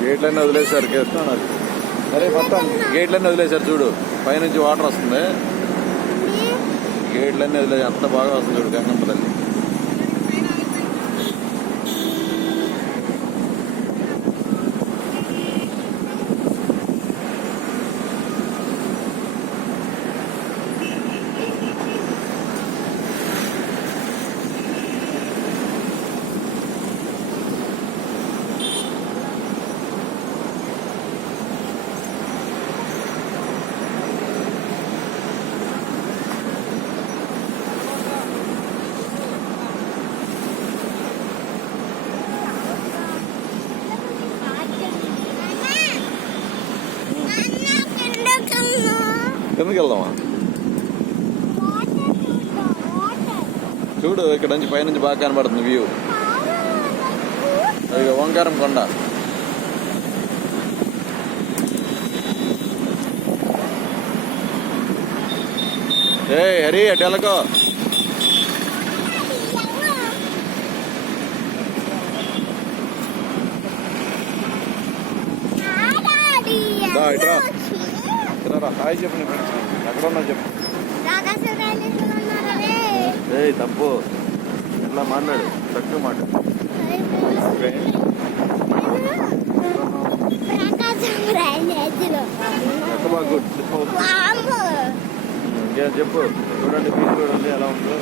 గేట్లన్నీ వదిలేశారు కేస్తున్నారు అరే మొత్తం గేట్లన్నీ వదిలేశారు చూడు. పైనుంచి వాటర్ వస్తుంది. గేట్లన్నీ వదిలేదు అంత బాగా వస్తుంది చూడు Gangamma కిందకి వెళ్దామా చూడు ఇక్కడ నుంచి పైనుంచి బాగా కనబడుతుంది వ్యూ అది ఓంకారం కొండ ఏ హరి అటు వెళ్ళకో దా, ఇట్రా. Hi చెప్పు నీ ఫ్రెండ్స్. ఎక్కడ ఉన్నా చెప్పు. ఏయ్ తప్పు. ఎట్లా మాట్లాడు? తక్కువ ఇంకేం చెప్పు. చూడండి బీచ్ చూడండి ఎలా ఉందో.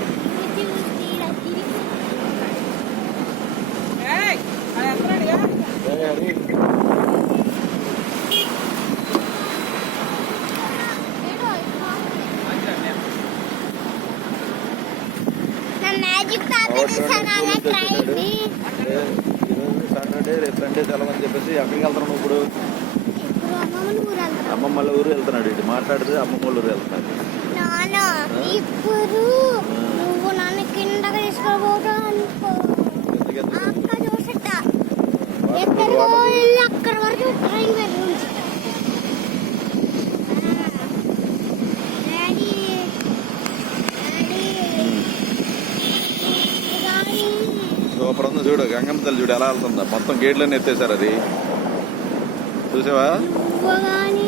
సాటర్డే రేపు సండే సెలవు అని చెప్పేసి ఎక్కడికి వెళ్తున్నావు ఇప్పుడు? అమ్మమ్మ వాళ్ళ ఊరు వెళ్తున్నాడు ఇటు. మాట్లాడితే అమ్మమ్మ వాళ్ళ ఊరు వెళ్తున్నాడు. ఇప్పుడు నువ్వు నన్ను కిందకి తీసుకుపోవడం అనుకో అక్కడ వరకు ట్రైన్ వెళ్ళి సూపర్ ఉంది చూడు గంగమ్మ తల్లి చూడు ఎలా వెళ్తుందా. మొత్తం గేట్లన్నీ ఎత్తేసారు అది. చూసావా?